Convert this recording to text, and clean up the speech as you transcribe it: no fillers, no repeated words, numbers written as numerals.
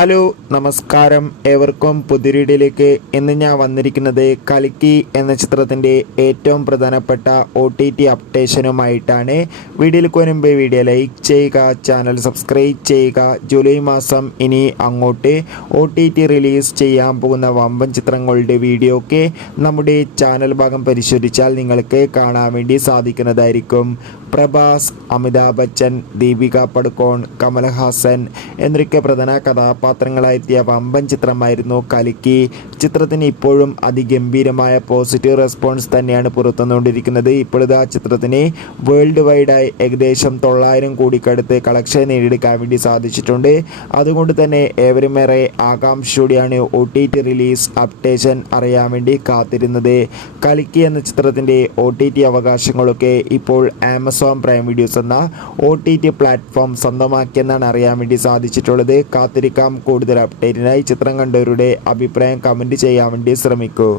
Hello നമസ്കാരം, ഏവർക്കും പുതിയൊരു ഇന്ന് ഞാൻ വന്നിരിക്കുന്നത് കൽക്കി എന്ന ചിത്രത്തിൻ്റെ ഏറ്റവും പ്രധാനപ്പെട്ട OTT അപ്ഡേഷനുമായിട്ടാണ്. വീഡിയോയിലേക്ക് മുൻപ് വീഡിയോ ലൈക്ക് ചെയ്യുക, ചാനൽ സബ്സ്ക്രൈബ് ചെയ്യുക. ജൂലൈ മാസം ഇനി അങ്ങോട്ട് OTT റിലീസ് ചെയ്യാൻ പോകുന്ന വമ്പൻ ചിത്രങ്ങളുടെ വീഡിയോ ഒക്കെ നമ്മുടെ ചാനൽ ഭാഗം പരിശോധിച്ചാൽ നിങ്ങൾക്ക് കാണാൻ വേണ്ടി സാധിക്കുന്നതായിരിക്കും. പ്രഭാസ്, അമിതാഭ് ബച്ചൻ, ദീപിക പടുക്കോൺ, കമൽഹാസൻ എന്നൊക്കെ പ്രധാന കഥാപാത്രങ്ങളായെത്തിയ വമ്പൻ ചിത്രമായിരുന്നു കൽക്കി. ചിത്രത്തിന് ഇപ്പോഴും അതിഗംഭീരമായ പോസിറ്റീവ് റെസ്പോൺസ് തന്നെയാണ് പുറത്തുവന്നുകൊണ്ടിരിക്കുന്നത്. ഇപ്പോഴത്തെ ആ ചിത്രത്തിന് വേൾഡ് വൈഡായി ഏകദേശം 900 കോടിക്കടുത്ത് കളക്ഷൻ നേടിയെടുക്കാൻ വേണ്ടി സാധിച്ചിട്ടുണ്ട്. അതുകൊണ്ട് തന്നെ ഏവരുമേറെ ആകാംക്ഷയോടെയാണ് OTT റിലീസ് അപ്ഡേഷൻ അറിയാൻ വേണ്ടി കാത്തിരുന്നത്. കൽക്കി എന്ന ചിത്രത്തിൻ്റെ OTT അവകാശങ്ങളൊക്കെ ഇപ്പോൾ ആമസോൺ പ്രൈം വീഡിയോസ് എന്ന OTT പ്ലാറ്റ്ഫോം സ്വന്തമാക്കിയെന്നാണ് അറിയാൻ വേണ്ടി സാധിച്ചിട്ടുള്ളത്. കാത്തിരിക്കാം. കൂടുതൽ അപ്ഡേറ്റിനായി ചിത്രം കണ്ടവരുടെ അഭിപ്രായം കമൻറ്റ് ചെയ്യാൻ വേണ്ടി ശ്രമിക്കൂ.